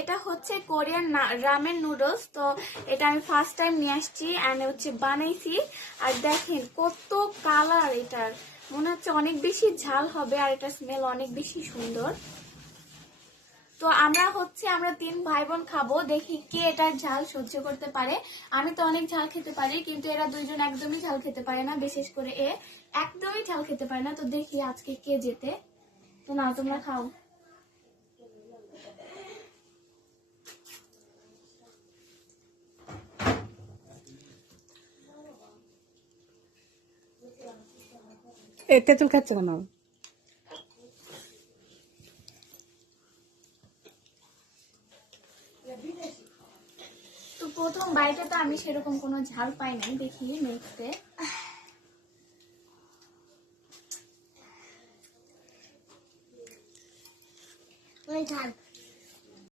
এটা হচ্ছে Korean ramen noodles. তো এটা আমি ফার্স্ট টাইম নিয়ে আসছি এন্ড হচ্ছে বানাইছি। আর দেখেন কত কালার, এটার মনে হচ্ছে অনেক বেশি ঝাল হবে আর এটা স্মেল অনেক বেশি সুন্দর। তো আমরা 3 ভাই বোন খাবো, দেখি কে এটার ঝাল সহ্য করতে পারে। আমি তো অনেক ঝাল খেতে পারি, কিন্তু এরা দুইজন একদমই ঝাল খেতে পারে না, বিশেষ করে এ একদমই ঝাল খেতে পারে না। তো দেখি আজকে কে জেতে। তো না, তোমরা খাও। তেঁতুল খাচ্ছে কেন? তো প্রথম বাইটে তো আমি সেরকম কোনো ঝাল পাই নাই, দেখি নেক্সটে।